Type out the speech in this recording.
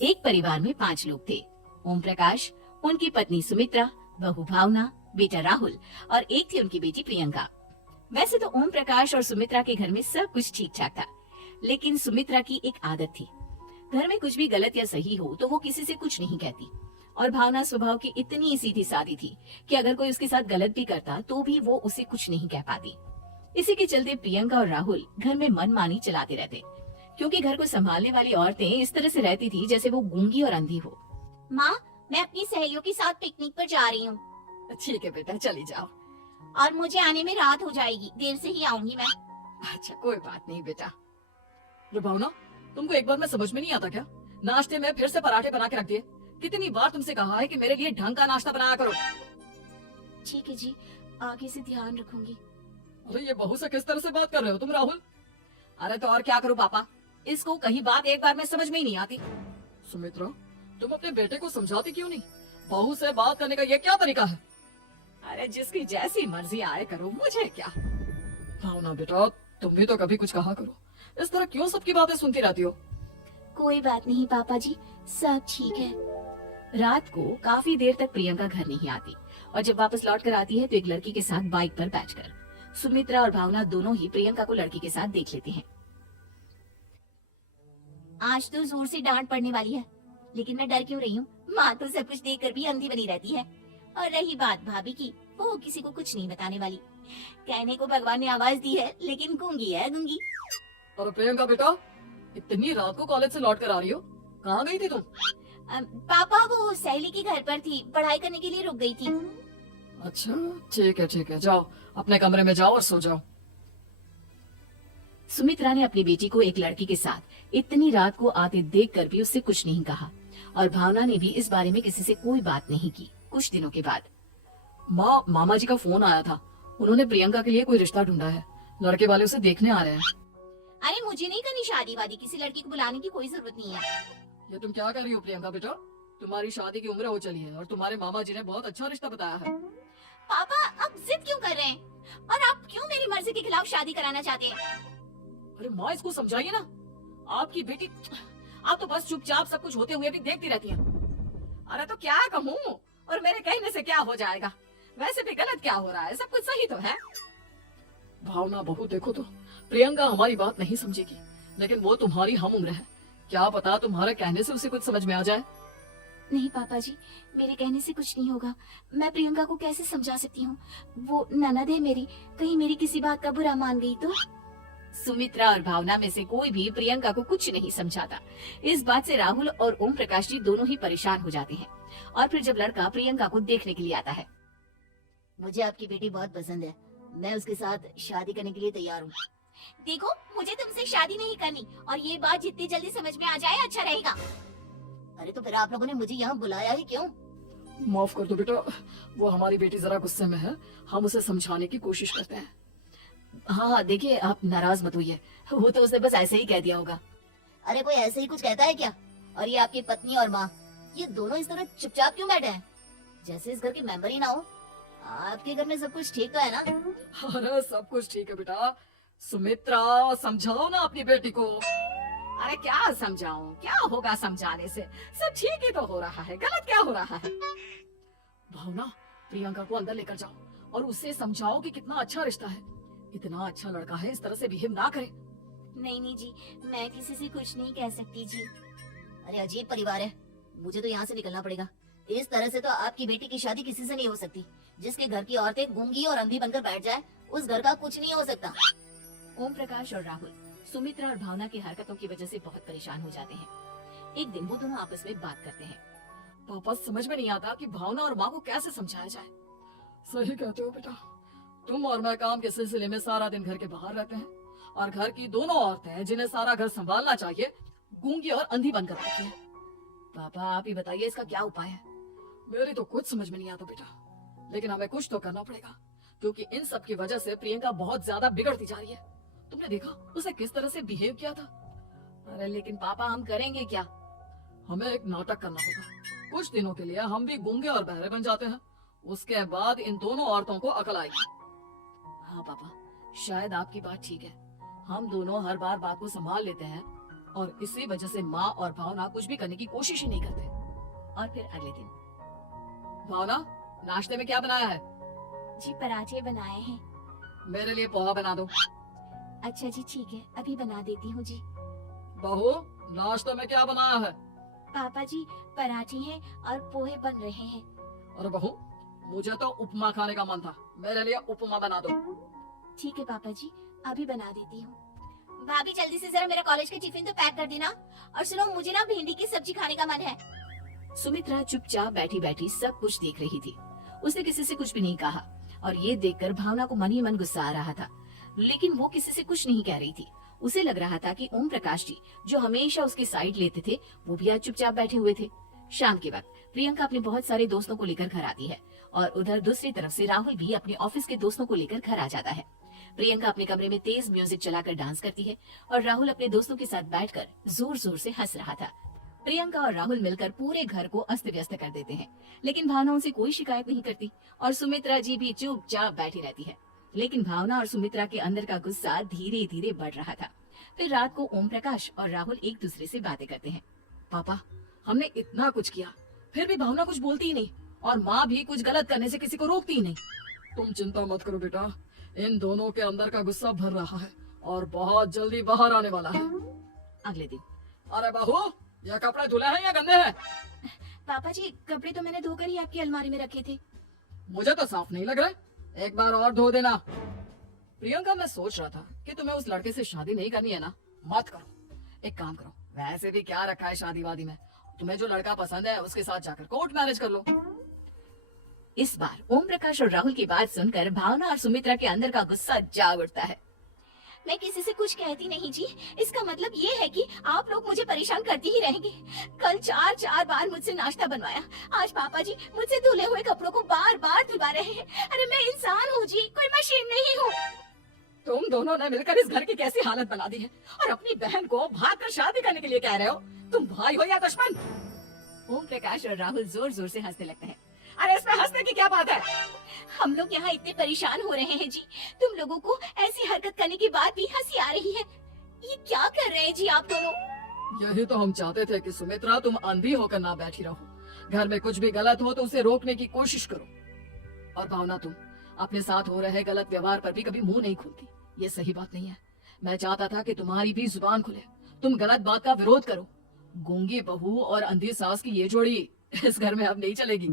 एक परिवार में 5 लोग थे। ओम प्रकाश, उनकी पत्नी सुमित्रा, बहू भावना, बेटा राहुल और एक थी उनकी बेटी प्रियंका। वैसे तो ओम प्रकाश और सुमित्रा के घर में सब कुछ ठीक ठाक था, लेकिन सुमित्रा की एक आदत थी। घर में कुछ भी गलत या सही हो तो वो किसी से कुछ नहीं कहती। और भावना स्वभाव की इतनी सीधी सादी थी कि अगर कोई उसके साथ गलत भी करता तो भी वो उसे कुछ नहीं कह पाती। इसी के चलते प्रियंका और राहुल घर में मनमानी चलाते रहते, क्योंकि घर को संभालने वाली औरतें इस तरह से रहती थी जैसे वो गूंगी और अंधी हो। माँ, मैं अपनी सहेलियों के साथ पिकनिक पर जा रही हूँ। ठीक है बेटा, चली जाओ। और मुझे आने में रात हो जाएगी, देर से ही आऊंगी मैं। अच्छा, कोई बात नहीं बेटा। भावना, तुमको एक बार में समझ में नहीं आता क्या? नाश्ते में फिर से पराठे बना के रख दिए। कितनी बार तुमसे कहा है कि मेरे लिए ढंग का नाश्ता बनाया करो। ठीक है जी, आगे से ध्यान रखूंगी। अरे ये बहू से किस तरह से बात कर रहे हो तुम राहुल? अरे तो और क्या करूं पापा, इसको कहीं बात एक बार में समझ में ही नहीं आती। सुमित्रा, तुम अपने बेटे को समझाती क्यों नहीं? बहू से बात करने का ये क्या तरीका है? अरे जिसकी जैसी मर्जी आए करो, मुझे क्या। भावना बेटा, तुम भी तो कभी कुछ कहा करो। इस तरह क्यों सबकी बातें सुनती रहती हो? कोई बात नहीं पापा जी, सब ठीक है। रात को काफी देर तक प्रियंका घर नहीं आती, और जब वापस लौट कर आती है तो एक लड़की के साथ बाइक पर बैठकर सुमित्रा और भावना दोनों ही प्रियंका को लड़की के साथ देख लेते हैं। आज तो जोर से डांट पड़ने वाली है, लेकिन मैं डर क्यों रही हूँ? माँ तो सब कुछ देख कर भी अंधी बनी रहती है। और रही बात भाभी की, वो किसी को कुछ नहीं बताने वाली। कहने को भगवान ने आवाज दी है, लेकिन गूंगी है गूंगी। और प्रियंका बेटा, इतनी रात को कॉलेज से लौट कर आ रही हो, कहाँ गई थी तुम? पापा, वो सहेली के घर पर थी, पढ़ाई करने के लिए रुक गई थी। अच्छा, ठीक है, जाओ अपने कमरे में जाओ और सो जाओ। सुमित्रा ने अपनी बेटी को एक लड़की के साथ इतनी रात को आते देखकर भी उससे कुछ नहीं कहा, और भावना ने भी इस बारे में किसी से कोई बात नहीं की। कुछ दिनों के बाद मामा जी का फोन आया था। उन्होंने प्रियंका के लिए कोई रिश्ता ढूंढा है, लड़के वाले उसे देखने आ रहे हैं। अरे मुझे नहीं करनी शादी वादी, किसी लड़की को बुलाने की कोई जरूरत नहीं है। ये तुम क्या कर रही हो प्रियंका बेटा? तुम्हारी शादी की उम्र हो चली है और तुम्हारे मामा जी ने बहुत अच्छा रिश्ता बताया है। पापा, आप जिद क्यों कर रहे हैं? और आप क्यों मेरी मर्जी के खिलाफ शादी कराना चाहते हैं? अरे माँ, इसको समझाइए ना। आपकी बेटी, आप तो बस चुपचाप सब कुछ होते हुए भी देखती रहती हैं। अरे तो क्या कहूँ, और मेरे कहने से क्या हो जाएगा? वैसे भी गलत क्या हो रहा है, सब कुछ सही तो है। भावना बहू, देखो तो प्रियंका हमारी बात नहीं समझेगी, लेकिन वो तुम्हारी हम उम्र है। क्या पता तुम्हारे कहने से उसे कुछ समझ में आ जाए। नहीं पापा जी, मेरे कहने से कुछ नहीं होगा। मैं प्रियंका को कैसे समझा सकती हूँ? वो ननद है मेरी, कहीं मेरी किसी बात का बुरा मान गई तो? सुमित्रा और भावना में से कोई भी प्रियंका को कुछ नहीं समझाता। इस बात से राहुल और ओम प्रकाश जी दोनों ही परेशान हो जाते हैं। और फिर जब लड़का प्रियंका को देखने के लिए आता है, मुझे आपकी बेटी बहुत पसंद है, मैं उसके साथ शादी करने के लिए तैयार हूँ। देखो, मुझे तुमसे शादी नहीं करनी, और ये बात जितनी जल्दी समझ में आ जाए अच्छा रहेगा। अरे तो फिर आप लोगों ने मुझे यहाँ बुलाया ही क्यों? माफ कर दो बेटा, वो हमारी बेटी जरा गुस्से में है, हम उसे समझाने की कोशिश करते हैं। हाँ देखिए, आप नाराज मत होइए, वो तो उसने बस ऐसे ही कह दिया होगा। अरे कोई ऐसे ही कुछ कहता है क्या? और ये आपकी पत्नी और माँ, ये दोनों इस तरह चुपचाप क्यों बैठे हैं, जैसे इस घर के मेंबर ही ना हो? आपके घर में सब कुछ ठीक तो है ना? अरे सब कुछ ठीक है बेटा। सुमित्रा, समझाओ ना अपनी बेटी को। अरे क्या समझाऊं, क्या होगा समझाने से? सब ठीक ही तो हो रहा है, गलत क्या हो रहा है? भावना, प्रियंका को अंदर लेकर जाओ और उससे समझाओ कि कितना अच्छा रिश्ता है। इतना अच्छा लड़का है, इस तरह से बिहेव ना करे। नहीं जी, मैं किसी से कुछ नहीं कह सकती जी। अरे अजीब परिवार है, मुझे तो यहाँ से निकलना पड़ेगा। इस तरह से तो आपकी बेटी की शादी किसी से नहीं हो सकती। जिसके घर की औरतें गूंगी और अंधी बनकर बैठ जाए, उस घर का कुछ नहीं हो सकता। ओम प्रकाश और राहुल सुमित्रा और भावना की हरकतों की वजह से बहुत परेशान हो जाते हैं। एक दिन वो दोनों आपस में बात करते हैं। पापा, समझ में नहीं आता कि भावना और माँ को कैसे समझाया जाए। सही कहते हो बेटा, तुम और मैं काम के सिलसिले में सारा दिन घर के बाहर रहते हैं, और घर की दोनों औरतें जिन्हें सारा घर संभालना चाहिए, गूंगी और अंधी बनकर बैठी हैं। पापा, आप ही बताइए इसका क्या उपाय है? मेरी तो कुछ समझ में नहीं आता बेटा, लेकिन हमें कुछ तो करना पड़ेगा, क्योंकि इन सब की वजह से प्रियंका बहुत ज्यादा बिगड़ती जा रही है। तुमने देखा उसे किस तरह से बिहेव किया था। अरे लेकिन पापा, हम करेंगे क्या? हमें एक नाटक करना होगा। कुछ दिनों के लिए हम भी गूंगे और बहरे बन जाते हैं, उसके बाद इन दोनों औरतों को अकल आएगी। हाँ पापा, शायद आपकी बात ठीक है। हम दोनों हर बार बात को संभाल लेते हैं और इसी वजह से माँ और भावना कुछ भी करने की कोशिश ही नहीं करते। और फिर अगले दिन, भावना नाश्ते में क्या बनाया है? जी पराठे बनाए हैं। मेरे लिए पोहा बना दो। अच्छा जी ठीक है, अभी बना देती हूँ जी। बहू नाश्ते में क्या बनाया है? पापा जी पराठे हैं और पोहे बन रहे हैं। अरे बहू मुझे तो उपमा खाने का मन था, मेरे लिए उपमा बना दो। ठीक है पापा जी, अभी बना देती हूँ। भाभी जल्दी से जरा मेरा कॉलेज का टिफिन तो पैक कर देना। और सुनो, मुझे ना भिंडी की सब्जी खाने का मन है। सुमित्रा चुपचाप बैठी बैठी सब कुछ देख रही थी। उसने किसी से कुछ भी नहीं कहा और ये देखकर भावना को मन ही मन गुस्सा आ रहा था, लेकिन वो किसी से कुछ नहीं कह रही थी। उसे लग रहा था कि ओम प्रकाश जी जो हमेशा उसकी साइड लेते थे वो भी आज चुपचाप बैठे हुए थे। शाम के वक्त प्रियंका अपने बहुत सारे दोस्तों को लेकर घर आती है और उधर दूसरी तरफ से राहुल भी अपने ऑफिस के दोस्तों को लेकर घर आ जाता है। प्रियंका अपने कमरे में तेज म्यूजिक चलाकर डांस करती है और राहुल अपने दोस्तों के साथ बैठकर जोर जोर से हंस रहा था। प्रियंका और राहुल मिलकर पूरे घर को अस्त व्यस्त कर देते हैं, लेकिन भावना उनसे कोई शिकायत नहीं करती और सुमित्रा जी भी चुपचाप बैठी रहती है। लेकिन भावना और सुमित्रा के अंदर का गुस्सा धीरे धीरे बढ़ रहा था। फिर रात को ओम प्रकाश और राहुल एक दूसरे से बातें करते हैं। पापा हमने इतना कुछ किया फिर भी भावना कुछ बोलती ही नहीं और माँ भी कुछ गलत करने से किसी को रोकती ही नहीं। तुम चिंता मत करो बेटा, इन दोनों के अंदर का गुस्सा भर रहा है और बहुत जल्दी बाहर आने वाला है। अगले दिन, अरे बहू ये कपड़े धुले हैं या गंदे हैं? पापा जी कपड़े तो मैंने धोकर ही आपकी अलमारी में रखे थे। मुझे तो साफ नहीं लग रहा, एक बार और धो देना। प्रियंका मैं सोच रहा था कि तुम्हें उस लड़के से शादी नहीं करनी है ना, मत करो। एक काम करो, वैसे भी क्या रखा है शादी वादी में, तुम्हें जो लड़का पसंद है उसके साथ जाकर कोर्ट मैरिज कर लो। इस बार ओम प्रकाश और राहुल की बात सुनकर भावना और सुमित्रा के अंदर का गुस्सा जाग उठता है। मैं किसी से कुछ कहती नहीं जी, इसका मतलब ये है कि आप लोग मुझे परेशान करती ही रहेंगे। कल 4 बार मुझसे नाश्ता बनवाया, आज पापा जी मुझसे धुले हुए कपड़ों को बार बार धुलवा रहे हैं। अरे मैं इंसान हूँ जी, कोई मशीन नहीं हूँ। तुम दोनों ने मिलकर इस घर की कैसी हालत बना दी है और अपनी बहन को भाग कर शादी करने के लिए कह रहे हो। तुम भाई हो या दुश्मन? ओम प्रकाश और राहुल जोर जोर से हंसने लगते हैं। अरे इसमें हंसने की क्या बात है? हम लोग यहाँ इतने परेशान हो रहे हैं जी, तुम लोगों को ऐसी हरकत करने के बाद भी हंसी आ रही है। ये क्या कर रहे हैं जी आप दोनों? यही तो हम चाहते थे कि सुमित्रा तुम अंधी होकर ना बैठी रहो। घर में कुछ भी गलत हो तो उसे रोकने की कोशिश करो। और भावना तुम अपने साथ हो रहे गलत व्यवहार पर भी कभी मुंह नहीं खोलती, ये सही बात नहीं है। मैं चाहता था कि तुम्हारी भी जुबान खुले, तुम गलत बात का विरोध करो। गूंगी बहू और अंधी सास की ये जोड़ी इस घर में अब नहीं चलेगी।